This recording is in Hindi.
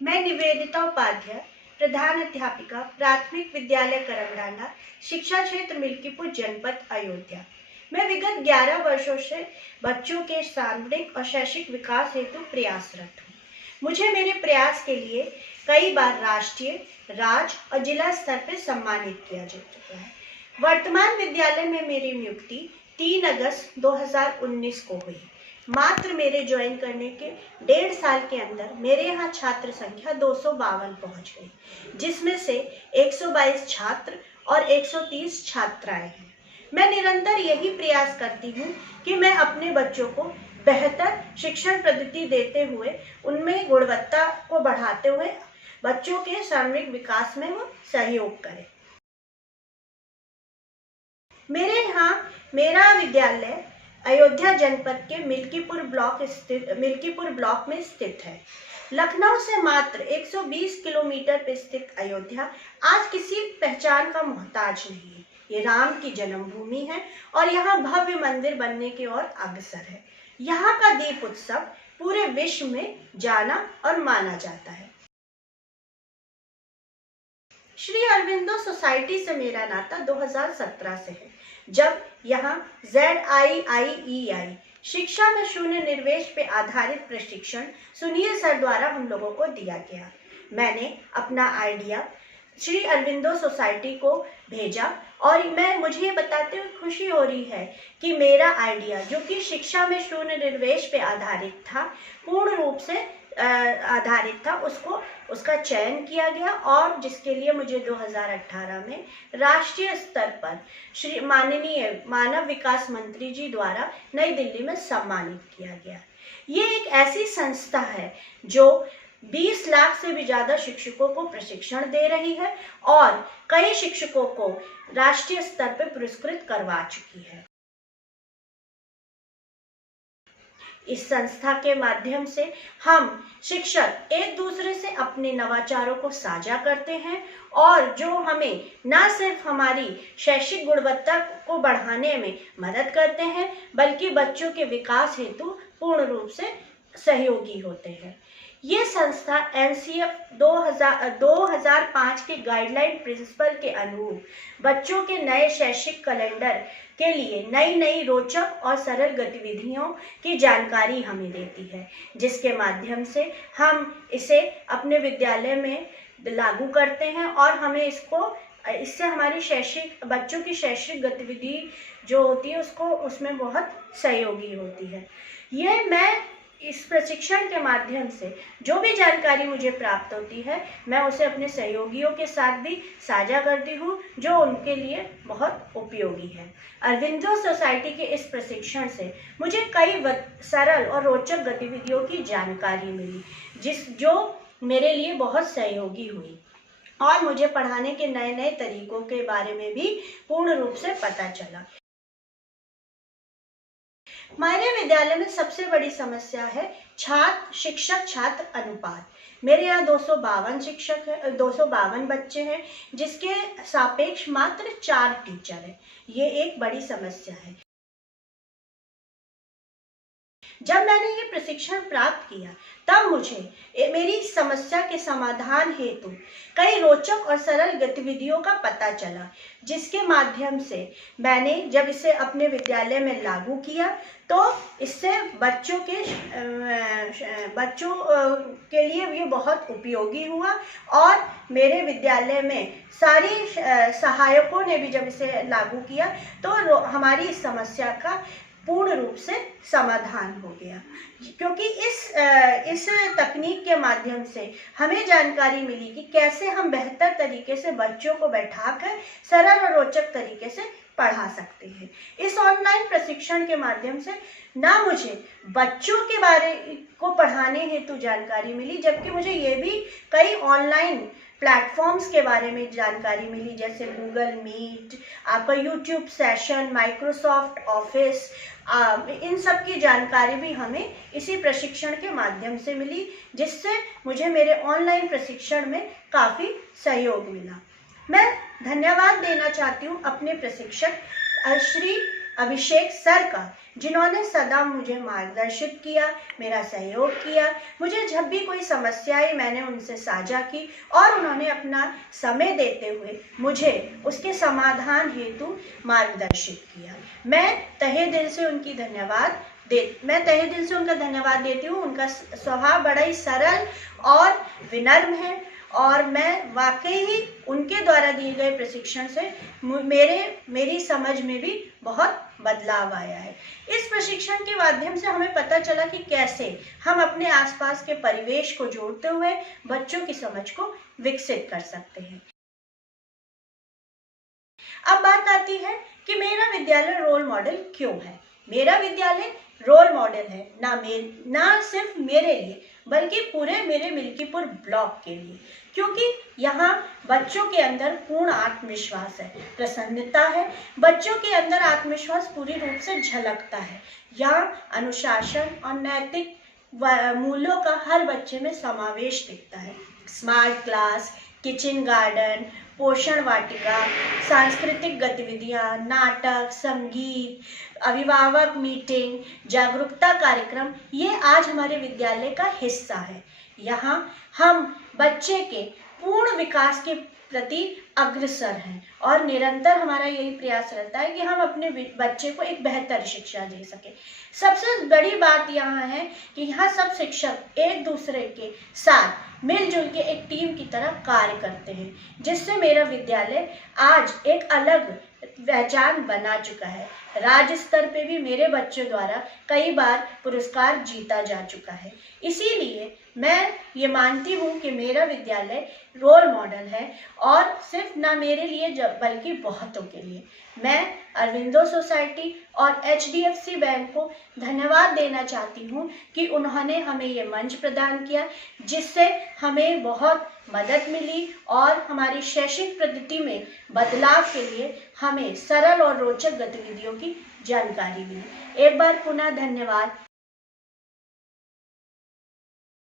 मैं निवेदिता उपाध्याय, प्रधान अध्यापिका, प्राथमिक विद्यालय करमडांडा, शिक्षा क्षेत्र मिल्कीपुर, जनपद अयोध्या। मैं विगत 11 वर्षों से बच्चों के सामूहिक और शैक्षिक विकास हेतु प्रयासरत हूँ। मुझे मेरे प्रयास के लिए कई बार राष्ट्रीय, राज्य और जिला स्तर पर सम्मानित किया जा चुका है। वर्तमान विद्यालय में मेरी नियुक्ति 3 अगस्त 2019 को हुई। मात्र मेरे ज्वाइन करने के 1.5 साल के अंदर मेरे यहाँ छात्र संख्या 252 पहुँच गई, जिसमें से 122 छात्र और 130 छात्राएं हैं। मैं निरंतर यही प्रयास करती हूँ कि मैं अपने बच्चों को बेहतर शिक्षण पद्धति देते हुए उनमें गुणवत्ता को बढ़ाते हुए बच्चों के सामूहिक विकास में वो सहयोग करें। मेरे यहाँ मेरा विद्यालय अयोध्या जनपद के मिल्कीपुर ब्लॉक में स्थित है। लखनऊ से मात्र 120 किलोमीटर पर स्थित अयोध्या आज किसी पहचान का मोहताज नहीं है। ये राम की जन्मभूमि है और यहाँ भव्य मंदिर बनने की ओर अग्रसर है। यहाँ का दीप उत्सव पूरे विश्व में जाना और माना जाता है। श्री अरविंदो सोसाइटी से मेरा नाता 2017 से है, जब यहाँ ZIIEI शिक्षा में शून्य निवेश पे आधारित प्रशिक्षण सुनील सर द्वारा हम लोगों को दिया गया। मैंने अपना आइडिया श्री अरविंदो सोसाइटी को भेजा और मुझे ये बताते हुए खुशी हो रही है कि मेरा आइडिया, जो कि शिक्षा में शून्य निवेश पे आधारित था, पूर्ण रूप से आधारित था, उसका चयन किया गया और जिसके लिए मुझे 2018 में राष्ट्रीय स्तर पर श्री माननीय मानव विकास मंत्री जी द्वारा नई दिल्ली में सम्मानित किया गया। ये एक ऐसी संस्था है जो 20 लाख से भी ज्यादा शिक्षकों को प्रशिक्षण दे रही है और कई शिक्षकों को राष्ट्रीय स्तर पर पुरस्कृत करवा चुकी है। इस संस्था के माध्यम से हम शिक्षक एक दूसरे से अपने नवाचारों को साझा करते हैं और जो हमें न सिर्फ हमारी शैक्षिक गुणवत्ता को बढ़ाने में मदद करते हैं, बल्कि बच्चों के विकास हेतु पूर्ण रूप से सहयोगी होते हैं। ये संस्था NCF 2005 के गाइडलाइन प्रिंसिपल के अनुरूप बच्चों के नए शैक्षिक कैलेंडर के लिए नई रोचक और सरल गतिविधियों की जानकारी हमें देती है, जिसके माध्यम से हम इसे अपने विद्यालय में लागू करते हैं और हमें इससे हमारी बच्चों की शैक्षिक गतिविधि जो होती है उसमें बहुत सहयोगी होती है। ये मैं इस प्रशिक्षण के माध्यम से जो भी जानकारी मुझे प्राप्त होती है, मैं उसे अपने सहयोगियों के साथ भी साझा करती हूँ, जो उनके लिए बहुत उपयोगी है। अरविंदो सोसाइटी के इस प्रशिक्षण से मुझे कई सरल और रोचक गतिविधियों की जानकारी मिली, जो मेरे लिए बहुत सहयोगी हुई और मुझे पढ़ाने के नए तरीकों के बारे में भी पूर्ण रूप से पता चला। हमारे विद्यालय में सबसे बड़ी समस्या है शिक्षक छात्र अनुपात। मेरे यहाँ 252 बच्चे हैं, जिसके सापेक्ष मात्र 4 टीचर हैं। ये एक बड़ी समस्या है। जब मैंने ये प्रशिक्षण प्राप्त किया, तब मुझे मेरी समस्या के समाधान हेतु कई रोचक और सरल गतिविधियों का पता चला, जिसके माध्यम से मैंने जब इसे अपने विद्यालय में लागू किया तो इससे बच्चों के लिए ये बहुत उपयोगी हुआ और मेरे विद्यालय में सारी सहायकों ने भी जब इसे लागू किया तो हमारी इस समस्या का पूर्ण रूप से समाधान हो गया, क्योंकि इस तकनीक के माध्यम से हमें जानकारी मिली कि कैसे हम बेहतर तरीके से बच्चों को बैठाकर सरल और रोचक तरीके से पढ़ा सकते हैं। इस ऑनलाइन प्रशिक्षण के माध्यम से ना मुझे बच्चों के बारे को पढ़ाने हेतु जानकारी मिली, जबकि मुझे ये भी कई ऑनलाइन प्लेटफॉर्म्स के बारे में जानकारी मिली, जैसे गूगल मीट, आपका यूट्यूब सेशन, माइक्रोसॉफ्ट ऑफिस, इन सब की जानकारी भी हमें इसी प्रशिक्षण के माध्यम से मिली, जिससे मुझे मेरे ऑनलाइन प्रशिक्षण में काफ़ी सहयोग मिला। मैं धन्यवाद देना चाहती हूँ अपने प्रशिक्षक श्री अभिषेक सर का, जिन्होंने सदा मुझे मार्गदर्शित किया, मेरा सहयोग किया। मुझे जब भी कोई समस्या आई मैंने उनसे साझा की और उन्होंने अपना समय देते हुए मुझे उसके समाधान हेतु मार्गदर्शित किया। मैं तहे दिल से उनका धन्यवाद देती हूँ। उनका स्वभाव बड़ा ही सरल और विनम्र है और मैं वाकई ही उनके द्वारा दिए गए प्रशिक्षण से मेरी समझ में भी बहुत बदलाव आया है। इस प्रशिक्षण के माध्यम से हमें पता चला कि कैसे हम अपने आसपास के परिवेश को जोड़ते हुए बच्चों की समझ को विकसित कर सकते हैं। अब बात आती है कि मेरा विद्यालय रोल मॉडल क्यों है। मेरा विद्यालय रोल मॉडल है ना सिर्फ मेरे लिए बल्कि पूरे मेरे मिल्कीपुर ब्लॉक के लिए, क्योंकि यहाँ बच्चों के अंदर पूर्ण आत्मविश्वास है, प्रसन्नता है। बच्चों के अंदर आत्मविश्वास पूरी रूप से झलकता है। यहाँ अनुशासन और नैतिक मूल्यों का हर बच्चे में समावेश दिखता है। स्मार्ट क्लास, किचन गार्डन, पोषण वाटिका, सांस्कृतिक गतिविधियां, नाटक, संगीत, अभिभावक मीटिंग, जागरूकता कार्यक्रम, ये आज हमारे विद्यालय का हिस्सा है। यहाँ हम बच्चे के पूर्ण विकास के प्रति अग्रसर हैं और निरंतर हमारा यही प्रयास रहता है कि हम अपने बच्चे को एक बेहतर शिक्षा दे सके। सबसे बड़ी बात यहाँ है कि यहाँ सब शिक्षक एक दूसरे के साथ मिलजुल के एक टीम की तरह कार्य करते हैं, जिससे मेरा विद्यालय आज एक अलग पहचान बना चुका है। राज्य स्तर पे भी मेरे बच्चों द्वारा कई बार पुरस्कार जीता जा चुका है। इसीलिए मैं ये मानती हूँ कि मेरा विद्यालय रोल मॉडल है और सिर्फ ना मेरे लिए बल्कि बहुतों के लिए। मैं अरविंदो सोसाइटी और HDFC बैंक को धन्यवाद देना चाहती हूँ कि उन्होंने हमें ये मंच प्रदान किया, जिससे हमें बहुत मदद मिली और हमारी शैक्षिक पद्धति में बदलाव के लिए हमें सरल और रोचक गतिविधियों की जानकारी मिली। एक बार पुनः धन्यवाद।